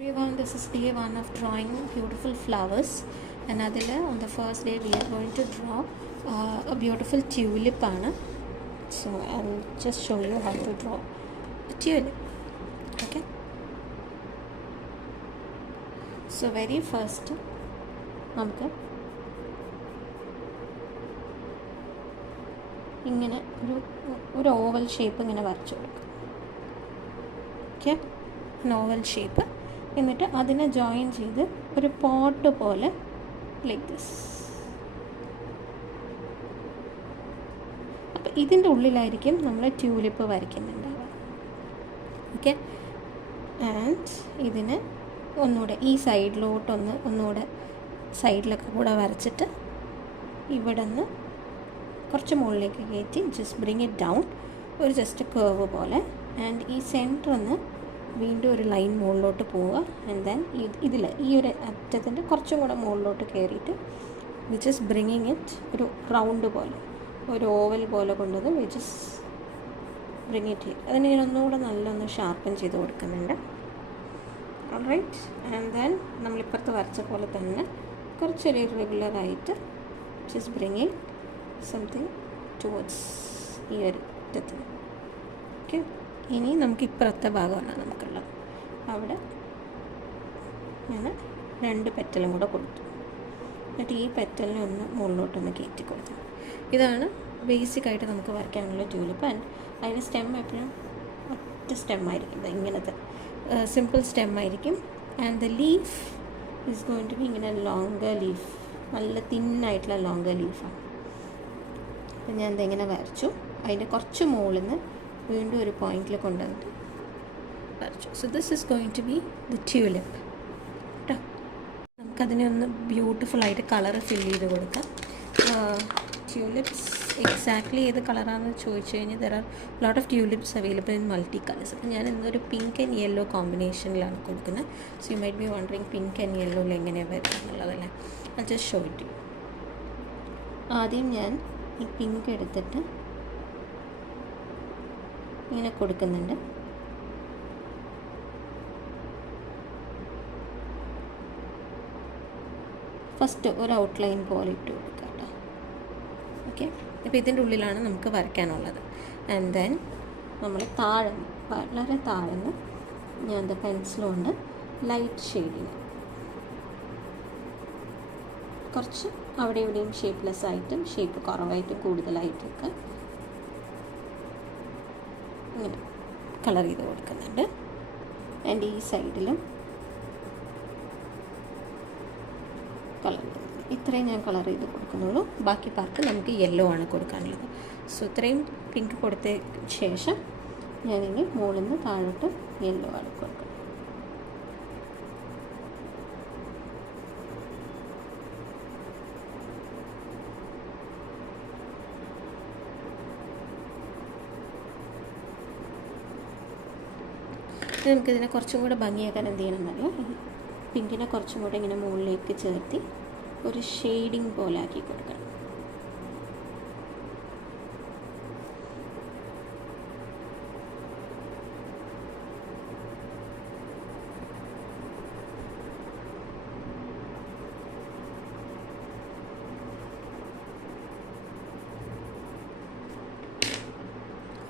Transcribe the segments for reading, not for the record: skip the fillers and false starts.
Everyone, this is day one of drawing beautiful flowers, and on the first day we are going to draw a beautiful tulip. So I'll just show you how to draw a tulip. Okay, so very first നമുക്ക് ഇങ്ങനെ ഒരു oval shape ഇങ്ങനെ വരച്ചു കൊടുക്കാം. Okay, oval shape. എന്നിട്ട് അതിനെ join ചെയ്ത് ഒരു പോട്ട് പോലെ ലൈക്ക് ദിസ്. അപ്പം ഇതിൻ്റെ ഉള്ളിലായിരിക്കും നമ്മൾ ട്യൂലിപ്പ് വരയ്ക്കുന്നുണ്ടാവുക. ഓക്കെ, ആൻഡ് ഇതിന് ഒന്നുകൂടെ ഈ ഒന്നുകൂടെ സൈഡിലൊക്കെ കൂടെ വരച്ചിട്ട് ഇവിടെ നിന്ന് കുറച്ച് മുകളിലേക്ക് കയറ്റി ജസ്റ്റ് ബ്രിങ് ഇറ്റ് ഡൗൺ, ഒരു ജസ്റ്റ് കേർവ് പോലെ. ആൻഡ് ഈ സെൻറ്ററിന്ന് വീണ്ടും ഒരു ലൈൻ മുകളിലോട്ട് പോവുക. ആൻഡ് ദെൻ ഈ ഒരു അറ്റത്തിൻ്റെ കുറച്ചും കൂടെ മുകളിലോട്ട് കയറിയിട്ട് വിച്ച് ഇസ് ബ്രിങ്ങിങ് ഇറ്റ് ഒരു റൗണ്ട് പോലെ, ഒരു ഓവൽ പോലെ കൊണ്ടുവന്ന് വിച്ച് ഇസ് ബ്രിങ് ഇറ്റ് ചെയ്ത് അതിന് ഞാൻ ഒന്നുകൂടെ നല്ലൊന്ന് ഷാർപ്പൻ ചെയ്ത് കൊടുക്കുന്നുണ്ട്. ഓൾറൈറ്റ്, ആൻഡ് ദെൻ നമ്മളിപ്പുറത്ത് വരച്ച പോലെ തന്നെ കുറച്ചൊരു ഇറഗുലറായിട്ട് which is bringing something towards ഈ ഒരു അറ്റത്തിന്. ഓക്കെ, ഇനി നമുക്ക് ഇപ്പുറത്തെ ഭാഗമാണ് നമുക്കുള്ളത്. അവിടെ ഞാൻ 2 പെറ്റലും കൂടെ കൊടുത്തു. എന്നിട്ട് ഈ പെറ്റലിനെ ഒന്ന് മുകളിലോട്ടൊന്ന് കയറ്റി കൊടുത്തു. ഇതാണ് ബേസിക്കായിട്ട് നമുക്ക് വരയ്ക്കാനുള്ള ട്യൂലിപ്പ്. ആൻഡ് അതിൻ്റെ സ്റ്റെം എപ്പോഴും ഒറ്റ സ്റ്റെമ്മായിരിക്കും, ഇങ്ങനത്തെ സിമ്പിൾ സ്റ്റെമ്മായിരിക്കും. And the leaf is going to be ഇങ്ങനെ ലോങ്കർ ലീഫ്, നല്ല തിന്നായിട്ടുള്ള ലോങ്കർ ലീഫാണ്. അപ്പം ഞാൻ ഇതെങ്ങനെ വരച്ചു. അതിൻ്റെ കുറച്ച് മുകളിൽ നിന്ന് വീണ്ടും ഒരു പോയിന്റിൽ കൊണ്ടുവന്നിട്ട് വരച്ചു. So this is going to be the tulip കേട്ടോ. നമുക്കതിനെ ഒന്ന് ബ്യൂട്ടിഫുള്ളായിട്ട് കളറ് ഫിൽ ചെയ്ത് കൊടുക്കാം. ട്യൂലിപ്സ് എക്സാക്ട്ലി ഏത് കളറാണെന്ന് ചോദിച്ചു കഴിഞ്ഞാൽ there are lot of tulips available in multi colours. അപ്പം ഞാൻ ഇന്നൊരു പിങ്ക് ആൻഡ് യെല്ലോ കോമ്പിനേഷനിലാണ് കൊടുക്കുന്നത്. So you might be wondering pink and യെല്ലോയിൽ എങ്ങനെയാണ് വരുന്നത് എന്നുള്ളതല്ലേ. I just show it you. ആദ്യം ഞാൻ ഈ പിങ്ക് എടുത്തിട്ട് ഇങ്ങനെ കൊടുക്കുന്നുണ്ട്. ഫസ്റ്റ് ഒരു ഔട്ട്ലൈൻ പോലെ ഇട്ട് കൊടുക്കുക കേട്ടോ. ഓക്കെ, അപ്പോൾ ഇതിൻ്റെ ഉള്ളിലാണ് നമുക്ക് വരയ്ക്കാനുള്ളത്. ആൻഡ് ദെൻ നമ്മൾ വളരെ താഴ്ന്ന് ഞാൻ പെൻസിലുകൊണ്ട് ലൈറ്റ് ഷെയ്ഡിങ് കുറച്ച് അവിടെ ഇവിടെയും ഷേപ്പ്ലെസ് ആയിട്ടും ഷേപ്പ് കുറവായിട്ടും കൂടുതലായിട്ടൊക്കെ ഇങ്ങനെ കളർ ചെയ്ത് കൊടുക്കുന്നുണ്ട്. ആൻഡ് ഈ സൈഡിലും കളർ ചെയ്യുന്നുണ്ട്. ഇത്രയും ഞാൻ കളർ ചെയ്ത് കൊടുക്കുന്നുള്ളൂ. ബാക്കി പാർക്ക് നമുക്ക് യെല്ലോ ആണ് കൊടുക്കാനുള്ളത്. സോ ഇത്രയും പിങ്ക് കൊടുത്ത ശേഷം ഞാനിനി മുകളിൽ നിന്ന് താഴോട്ട് യെല്ലോ ആണ് കൊടുക്കുന്നത്. നമുക്കിതിനെ കുറച്ചും കൂടെ ഭംഗിയാക്കാൻ എന്ത് ചെയ്യണമെന്നറിയാം, പിങ്കിനെ കുറച്ചും കൂടെ ഇങ്ങനെ മുകളിലേക്ക് ചേർത്തി ഒരു ഷെയ്ഡിങ് പോലെ ആക്കി കൊടുക്കണം.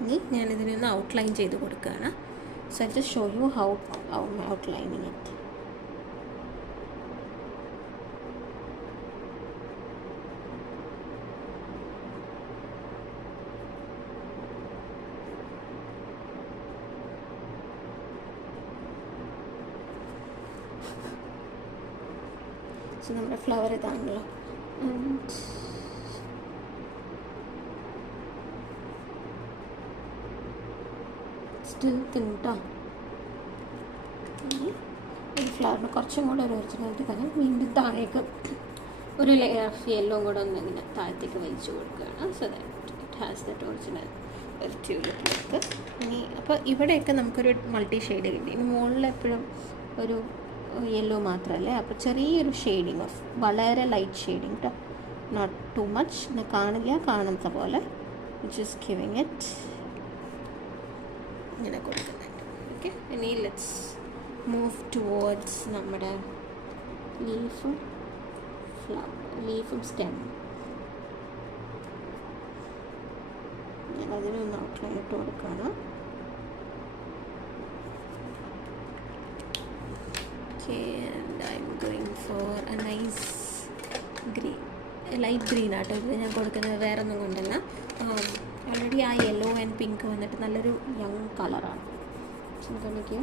ഇനി ഞാനിതിനൊന്ന് ഔട്ട്ലൈൻ ചെയ്ത് കൊടുക്കുകയാണ്. So I'll just show you how I'm outlining it. So നമ്മുടെ ഫ്ലവർ ഇതാണല്ലോ. And സ്റ്റിൽ തിട്ടോ ഈ ഫ്ലവറിന് കുറച്ചും കൂടെ ഒരു ഒറിജിനാലിറ്റി തന്നെ വീണ്ടും താഴേക്ക് ഒരു ലെയർ ഓഫ് യെല്ലോ കൂടെ ഒന്ന് ഇങ്ങനെ താഴത്തേക്ക് വലിച്ചു കൊടുക്കുകയാണ്. So that it has that original ഒരു ട്യൂലിപ്പ് ലുക്ക്. ഇനി അപ്പോൾ ഇവിടെയൊക്കെ നമുക്കൊരു മൾട്ടി ഷെയ്ഡ് കിട്ടി. ഇനി മുകളിൽ എപ്പോഴും ഒരു യെല്ലോ മാത്രമല്ലേ, അപ്പോൾ ചെറിയൊരു ഷെയ്ഡിങ് ഓഫ് വളരെ ലൈറ്റ് ഷെയ്ഡിങ് കേട്ടോ, നോട്ട് ടു മച്ച്, കാണാത്ത പോലെ, വിച്ച് ഈസ് ഗിവിങ് ഇറ്റ് ഇങ്ങനെ കൊടുക്കുന്നുണ്ട്. ഓക്കെ, ഇനി ലെറ്റ്സ് മൂവ് ടുവേർഡ്സ് നമ്മുടെ ലീഫും സ്റ്റെം. ഞാൻ അതിനൊന്ന് ഔട്ട്ലൈൻ ഇട്ട് കൊടുക്കുകയാണ്. And I'm going for a nice green, light green ആട്ടോ ഇത് ഞാൻ കൊടുക്കുന്നത്, വേറെ ഒന്നും കൊണ്ടല്ല. ഓൾറെഡി ആ യെല്ലോ ആൻഡ് പിങ്ക് വന്നിട്ട് നല്ലൊരു യങ് കളറാണ്. എനിക്ക്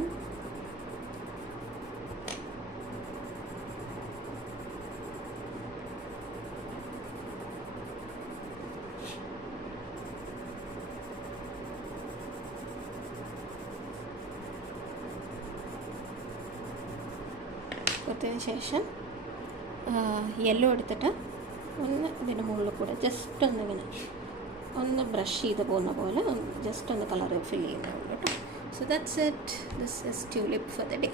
കൊടുത്തതിന് ശേഷം യെല്ലോ എടുത്തിട്ട് ഒന്ന് ഇതിൻ്റെ മുകളിൽ കൂടെ ജസ്റ്റ് ഒന്ന് ഇങ്ങനെ ഒന്ന് ബ്രഷ് ചെയ്ത് പോകുന്ന പോലെ ജസ്റ്റ് ഒന്ന് കളർ ഫിൽ ചെയ്യുന്നുള്ളൂ കേട്ടോ. So that's it. This is tulip for the day.